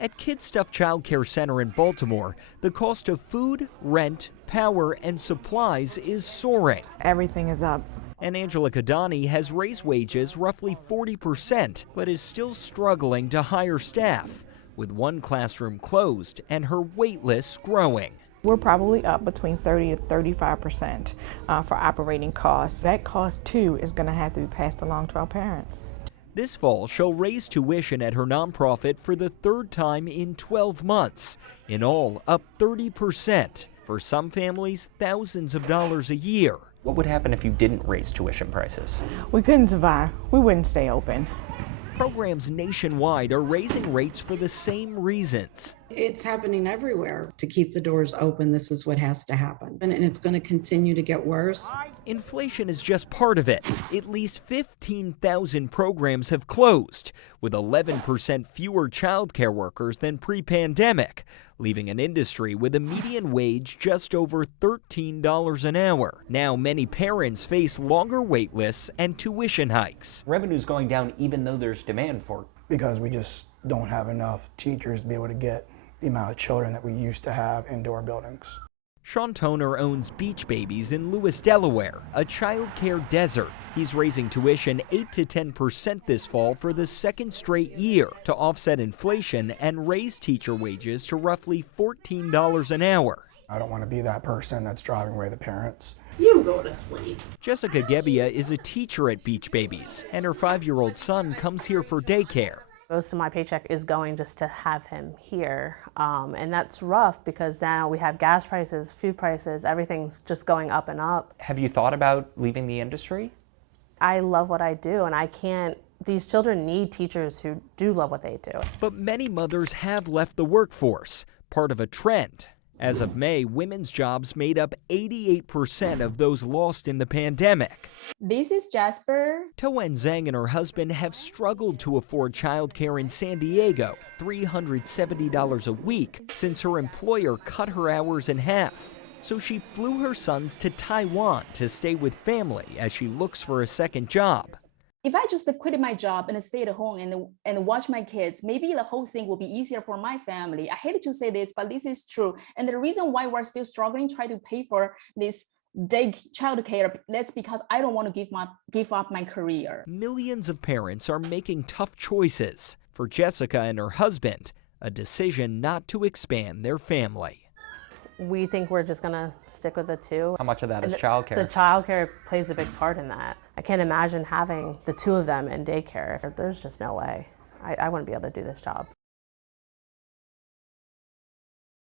At Kid Stuff Childcare Center in Baltimore, the cost of food, rent, power, and supplies is soaring. Everything is up. And Angela Kadani has raised wages roughly 40%, but is still struggling to hire staff, with one classroom closed and her wait list growing. We're probably up between 30 to 35% for operating costs. That cost, too, is going to have to be passed along to our parents. This fall, she'll raise tuition at her nonprofit for the third time in 12 months. In all, up 30%. For some families, thousands of dollars a year. What would happen if you didn't raise tuition prices? We couldn't survive. We wouldn't stay open. Programs nationwide are raising rates for the same reasons. It's happening everywhere. To keep the doors open, this is what has to happen. And it's going to continue to get worse. Inflation is just part of it. At least 15,000 programs have closed, with 11% fewer childcare workers than pre-pandemic, leaving an industry with a median wage just over $13 an hour. Now many parents face longer wait lists and tuition hikes. Revenue's going down even though there's demand for it. Because we just don't have enough teachers to be able to get the amount of children that we used to have indoor buildings. Sean Toner owns Beach Babies in Lewis, Delaware, a childcare desert. He's raising tuition 8 to 10% this fall for the second straight year to offset inflation and raise teacher wages to roughly $14 an hour. I don't want to be that person that's driving away the parents. You go to sleep. Jessica Gebbia is a teacher at Beach Babies, and her 5-year-old son comes here for daycare. Most of my paycheck is going just to have him here, and that's rough because now we have gas prices, food prices, everything's just going up and up. Have you thought about leaving the industry? I love what I do, and I can't. These children need teachers who do love what they do. But many mothers have left the workforce, part of a trend. As of May, women's jobs made up 88% of those lost in the pandemic. This is Jasper. Towen Zhang and her husband have struggled to afford childcare in San Diego, $370 a week, since her employer cut her hours in half. So she flew her sons to Taiwan to stay with family as she looks for a second job. If I just quit my job and stay at home and watch my kids, maybe the whole thing will be easier for my family. I hate to say this, but this is true. And the reason why we're still struggling, try to pay for this day childcare, that's because I don't want to give up my career. Millions of parents are making tough choices. For Jessica and her husband, a decision not to expand their family. We think we're just gonna stick with the two. How much of that is childcare? The childcare plays a big part in that. I can't imagine having the two of them in daycare. There's just no way. I wouldn't be able to do this job.